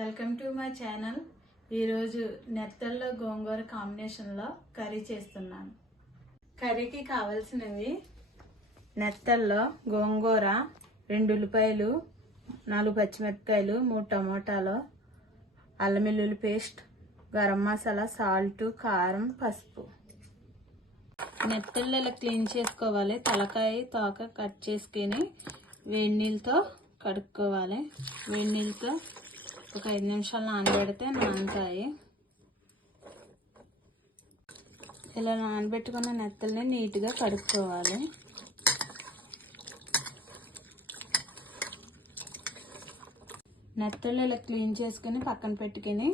Welcome to my channel. ఈరోజు నెత్తల్లో గోంగూర కాంబినేషన్లో curry చేస్తున్నాను. కర్రీకి కావాల్సినవి నెత్తల్లో గోంగూర, 2 ఉల్లిపాయలు, 4 పచ్చిమిరపకాయలు, 3 టమాటాలు, అల్లం వెల్లుల్లి పేస్ట్, గరం మసాలా, సాల్ట్, కారం, పసుపు. నెత్తళ్ళు ఇలా క్లీన్ చేసుకోవాలి. తలకాయ తోక కట్ చేసుకొని వేడి నీళ్ళతో కడుక్కోవాలి. వేడి నీళ్ళతో ఒక 5 నిమిషాలు నానబెడితే నానుతాయి. ఇలా నానబెట్టుకున్న నెత్తల్ని నీట్గా కడుక్కోవాలి. నెత్తళ్ళు ఇలా క్లీన్ చేసుకుని పక్కన పెట్టుకుని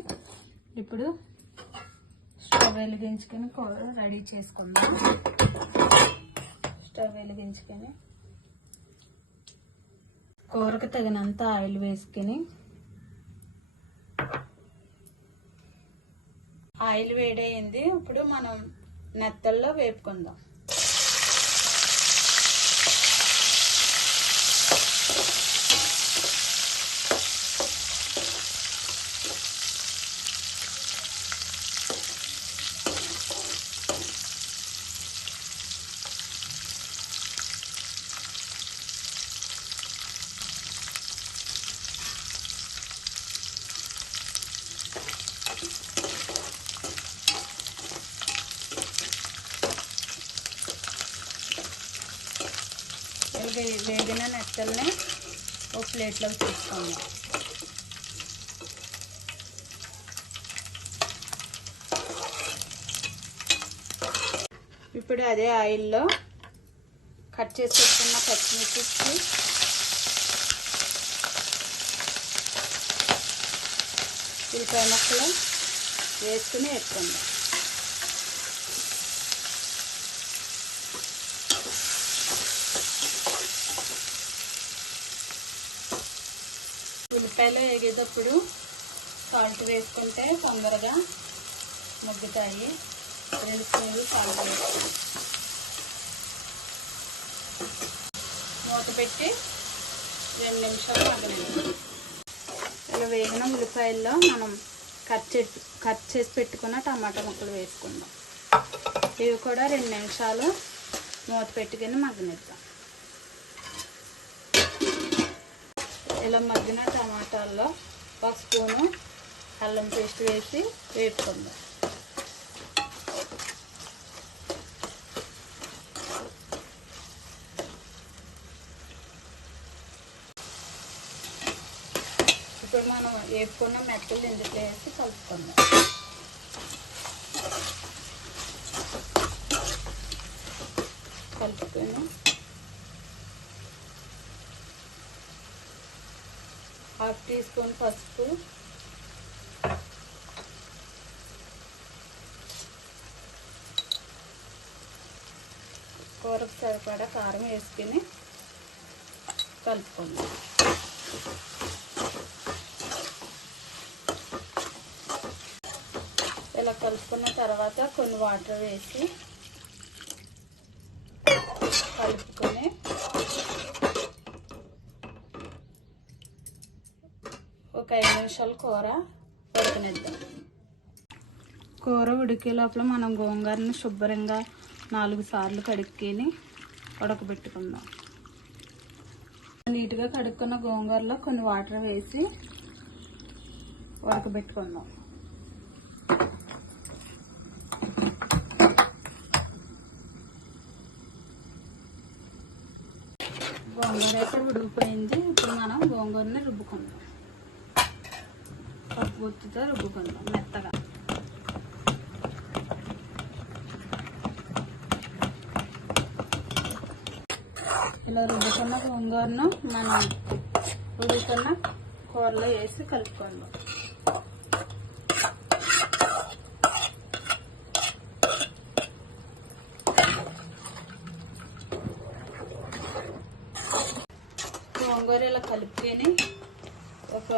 ఇప్పుడు స్టవ్ వెలిగించుకొని కూర రెడీ చేసుకుందాం. స్టవ్ వెలిగించుకొని కూరకు తగినంత ఆయిల్ వేసుకుని ఆయిల్ వేడైంది. ఇప్పుడు మనం నెత్తల్లో వేపుకుందాం. వేగిన నెత్తల్ని ఒక ప్లేట్లోకి తీసుకుందాం. ఇప్పుడు అదే ఆయిల్లో కట్ చేసి పెట్టుకున్న పచ్చిమిర్చి, ఉల్లిపాయ ముక్కలు వేసుకుని వేసుకుందాం. ఉల్లిపాయలు వేగేటప్పుడు సాల్ట్ వేసుకుంటే తొందరగా మగ్గుతాయి. 2 స్పూన్లు సాల్ట్ వేసుకుంటాం. మూత పెట్టి 2 నిమిషాలు మగ్గనివ్వండి. ఇలా వేగిన ఉల్లిపాయల్లో మనం కట్ చేసి పెట్టుకున్న టమాటా ముక్కలు వేసుకుందాం. ఇవి కూడా 2 నిమిషాలు మూత పెట్టుకుని మగ్గనిద్దాం. ఇలా మగ్గిన టమాటాల్లో 1 స్పూను అల్లం పేస్ట్ వేసి వేపుకుందాం. ఇప్పుడు మనం వేపుకున్న మెత్తలు ఇందులో వేసి కలుపుకుందాం. కలుపుకొని 1/2 టీ స్పూన్ పసుపు, కూరకు సరిపడా కారం వేసుకుని కలుపుకుందాం. ఇలా కలుపుకున్న తర్వాత కొన్ని వాటర్ వేసి కలుపుకొని ఒక 5 నిమిషాలు కూర ఉడకనిద్దాం. కూర ఉడికే లోపల మనం గోంగూరను శుభ్రంగా 4 సార్లు కడుక్కొని ఉడకబెట్టుకుందాం. నీట్గా కడుక్కున్న గోంగూరలో కొన్ని వాటర్ వేసి ఉడకబెట్టుకుందాం. గోంగూర అయితే ఉడికిపోయింది. ఇప్పుడు మనం గోంగూరని రుబ్బుకుందాం. గుత్తితో రుబ్బుకుందాం మెత్తగా. ఇలా రుబ్బుకున్న గోంగూరను మనం ఉడుకున్న కూరలో వేసి కలుపుకుందాం. గోంగూర ఇలా కలుపుకొని ఒక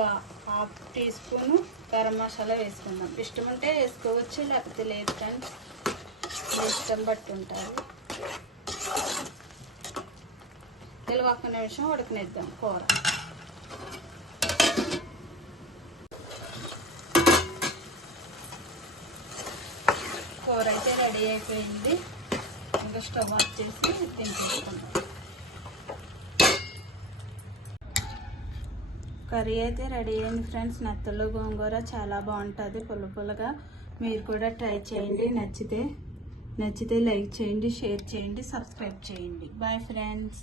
1/2 టీ స్పూను గరం మసాలా వేసుకుందాం. ఇష్టం ఉంటే వేసుకోవచ్చు, లేకపోతే లేదు. కానీ ఇష్టం బట్టి ఉంటుంది. ఇలా 1 నిమిషం ఉడకనిద్దాం కూర. కూర అయితే రెడీ అయిపోయింది. ఇంకా స్టవ్ ఆఫ్ చేసి దించేసుకుందాం. కర్రీ అయితే రెడీ అయింది ఫ్రెండ్స్. నెత్తళ్ళు గోంగూర చాలా బాగుంటుంది పుల్లగా. మీరు కూడా ట్రై చేయండి. నచ్చితే లైక్ చేయండి, షేర్ చేయండి, సబ్స్క్రైబ్ చేయండి. Bye friends.